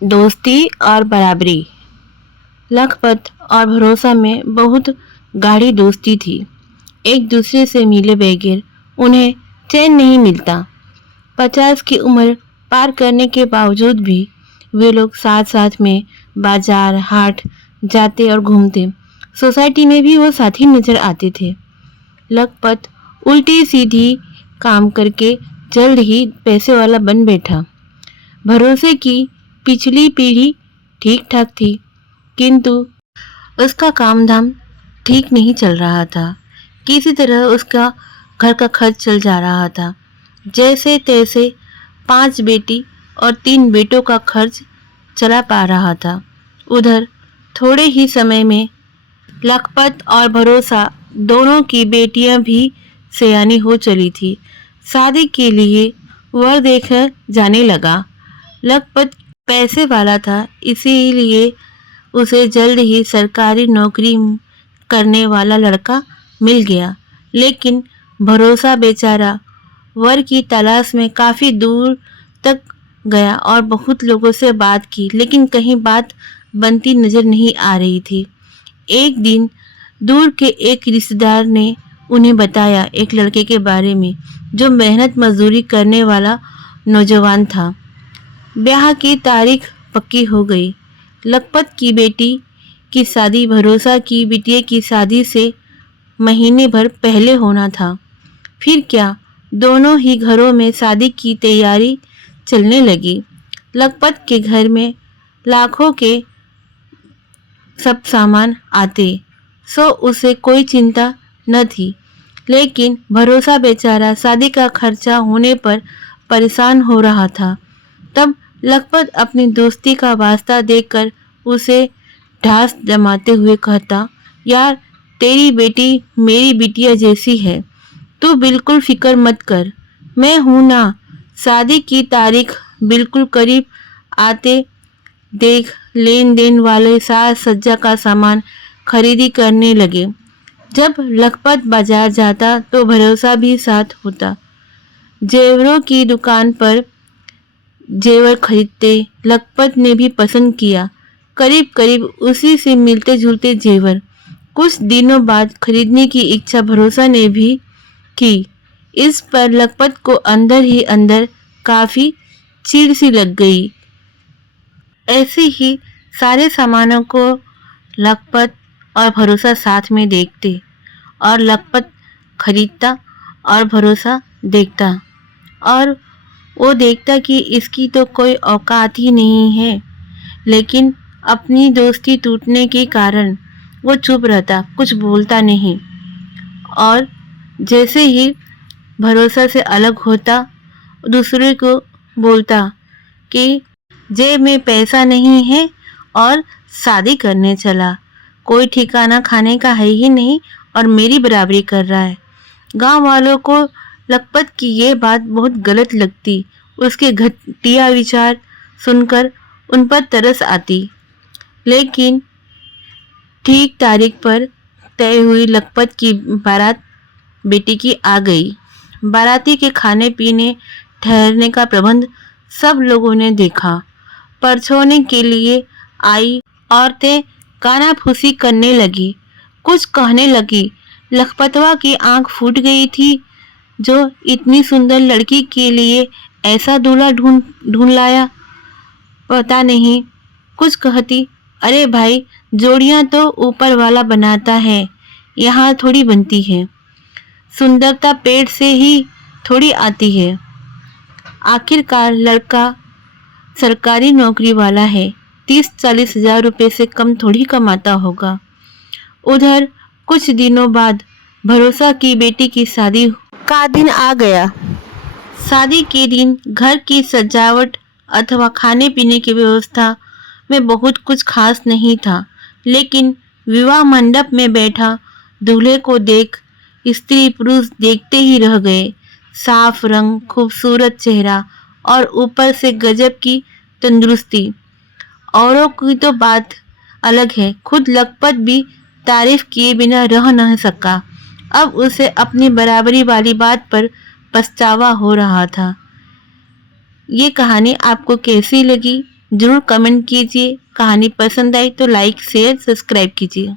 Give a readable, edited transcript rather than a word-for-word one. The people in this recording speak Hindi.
दोस्ती और बराबरी। लखपत और भरोसा में बहुत गाढ़ी दोस्ती थी। एक दूसरे से मिले बगैर उन्हें चैन नहीं मिलता। 50 की उम्र पार करने के बावजूद भी वे लोग साथ साथ में बाजार हाट जाते और घूमते। सोसाइटी में भी वो साथी नजर आते थे। लखपत उल्टी सीधी काम करके जल्द ही पैसे वाला बन बैठा। भरोसे की पिछली पीढ़ी ठीक ठाक थी, किंतु उसका काम धाम ठीक नहीं चल रहा था। किसी तरह उसका घर का खर्च चल जा रहा था। जैसे तैसे 5 बेटी और 3 बेटों का खर्च चला पा रहा था। उधर थोड़े ही समय में लखपत और भरोसा दोनों की बेटियां भी सयानी हो चली थी। शादी के लिए वर देखकर जाने लगा। लखपत पैसे वाला था, इसीलिए उसे जल्द ही सरकारी नौकरी करने वाला लड़का मिल गया। लेकिन भरोसा बेचारा वर की तलाश में काफी दूर तक गया और बहुत लोगों से बात की, लेकिन कहीं बात बनती नजर नहीं आ रही थी। एक दिन दूर के एक रिश्तेदार ने उन्हें बताया एक लड़के के बारे में जो मेहनत मजदूरी करने वाला नौजवान था। ब्याह की तारीख पक्की हो गई। लखपत की बेटी की शादी भरोसा की बिटिया की शादी से महीने भर पहले होना था। फिर क्या, दोनों ही घरों में शादी की तैयारी चलने लगी। लखपत के घर में लाखों के सब सामान आते, सो उसे कोई चिंता न थी। लेकिन भरोसा बेचारा शादी का खर्चा होने पर परेशान हो रहा था। तब लखपत अपनी दोस्ती का वास्ता देकर उसे ढास जमाते हुए कहता, यार तेरी बेटी मेरी बिटिया जैसी है, तू बिल्कुल फिक्र मत कर, मैं हूं ना। शादी की तारीख बिल्कुल करीब आते देख लेन देन वाले साज सज्जा का सामान खरीदी करने लगे। जब लखपत बाजार जाता तो भरोसा भी साथ होता। जेवरों की दुकान पर जेवर खरीदते लखपत ने भी पसंद किया। करीब करीब उसी से मिलते जुलते जेवर कुछ दिनों बाद खरीदने की इच्छा भरोसा ने भी की। इस पर लखपत को अंदर ही अंदर काफी चिढ़ सी लग गई। ऐसे ही सारे सामानों को लखपत और भरोसा साथ में देखते और लखपत खरीदता और भरोसा देखता और वो देखता कि इसकी तो कोई औकात ही नहीं है। लेकिन अपनी दोस्ती टूटने के कारण वो चुप रहता, कुछ बोलता नहीं। और जैसे ही भरोसा से अलग होता दूसरे को बोलता कि जेब में पैसा नहीं है और शादी करने चला, कोई ठिकाना खाने का है ही नहीं और मेरी बराबरी कर रहा है। गांव वालों को लखपत की ये बात बहुत गलत लगती। उसके घटिया विचार सुनकर उन पर तरस आती। लेकिन ठीक तारीख पर तय हुई लखपत की बारात बेटी की आ गई। बाराती के खाने पीने ठहरने का प्रबंध सब लोगों ने देखा। परछोने के लिए आई औरतें कानाफूसी करने लगी, कुछ कहने लगी। लखपतवा की आंख फूट गई थी जो इतनी सुंदर लड़की के लिए ऐसा दूल्हा ढूंढ ढूंढ लाया। पता नहीं, कुछ कहती, अरे भाई जोड़ियां तो ऊपर वाला बनाता है, यहाँ थोड़ी बनती है। सुंदरता पेट से ही थोड़ी आती है। आखिरकार लड़का सरकारी नौकरी वाला है, 30-40 हजार रुपये से कम थोड़ी कमाता होगा। उधर कुछ दिनों बाद भरोसा की बेटी की शादी का दिन आ गया। शादी के दिन घर की सजावट अथवा खाने पीने की व्यवस्था में बहुत कुछ खास नहीं था, लेकिन विवाह मंडप में बैठा दूल्हे को देख स्त्री पुरुष देखते ही रह गए। साफ रंग, खूबसूरत चेहरा और ऊपर से गजब की तंदुरुस्ती। औरों की तो बात अलग है, खुद लखपत भी तारीफ किए बिना रह न सका। अब उसे अपनी बराबरी वाली बात पर पछतावा हो रहा था। ये कहानी आपको कैसी लगी जरूर कमेंट कीजिए। कहानी पसंद आई तो लाइक शेयर सब्सक्राइब कीजिए।